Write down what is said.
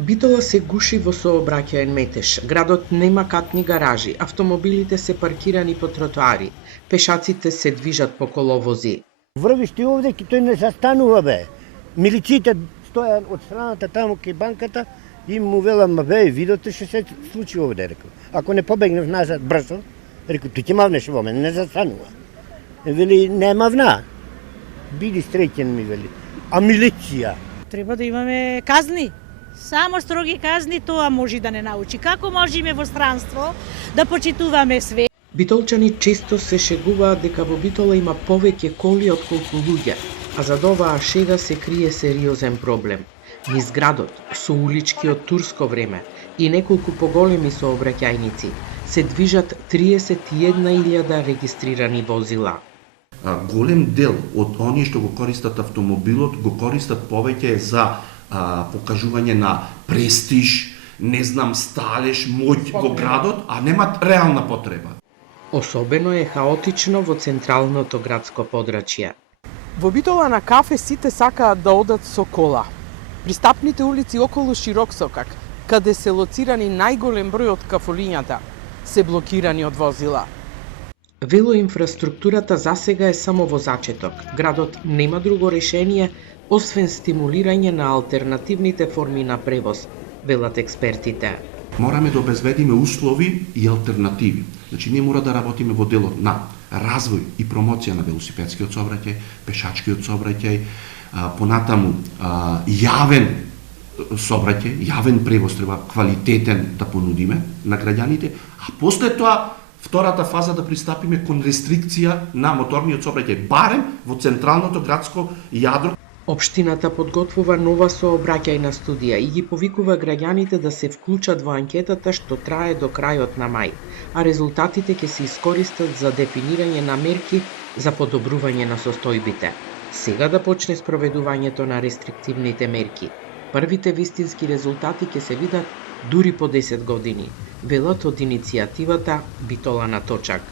Битола се гуши во сообраќаен метеж. Градот нема катни гаражи, автомобилите се паркирани по тротоари, пешаците се движат по коловози. Врвиш ти овде, тој не застанува бе. Милициите стоја од страната таму кај банката и му велам, бе, видите што се случи овде, рекол. Ако не побегнеш назад брзо, рекол, ти ќе мавнеш во мене, не застанува. Вели, не мавна. Биди среќен, ми вели. А милиција? Треба да имаме казни. Само строги казни тоа може да не научи. Како можеме во странство да почитуваме све? Битолчани често се шегуваат дека во Битола има повеќе коли отколку луѓе, а зад оваа шега се крие сериозен проблем. Низ градот, со улички од турско време и неколку поголеми сообраќајници, се движат 31.000 регистрирани возила. Голем дел од оние што го користат автомобилот, го користат повеќе за покажување на престиж, не знам, сталеж, моќ во градот, а немат реална потреба. Особено е хаотично во централното градско подрачје. Во Битола на кафе сите сакаат да одат со кола. Пристапните улици околу Широк сокак, каде се лоцирани најголем број од кафулињата, се блокирани од возила. Велоинфраструктурата засега е само во зачеток. Градот нема друго решение освен стимулирање на алтернативните форми на превоз, велат експертите. Мораме да обезбедиме услови и алтернативи. Значи, ние мора да работиме во делот на развој и промоција на велосипедскиот сообраќај, пешачкиот сообраќај, понатаму јавен сообраќај, јавен превоз треба квалитетен да понудиме на граѓаните, а после тоа втората фаза да пристапиме кон рестрикција на моторниот сообраќај, барем во централното градско јадро. Општината подготвува нова сообраќајна студија и ги повикува граѓаните да се вклучат во анкетата што трае до крајот на мај, а резултатите ќе се искористат за дефинирање на мерки за подобрување на состојбите. Сега да почне спроведувањето на рестриктивните мерки. Првите вистински резултати ќе се видат дури по 10 години, велат од иницијативата Битола на точак.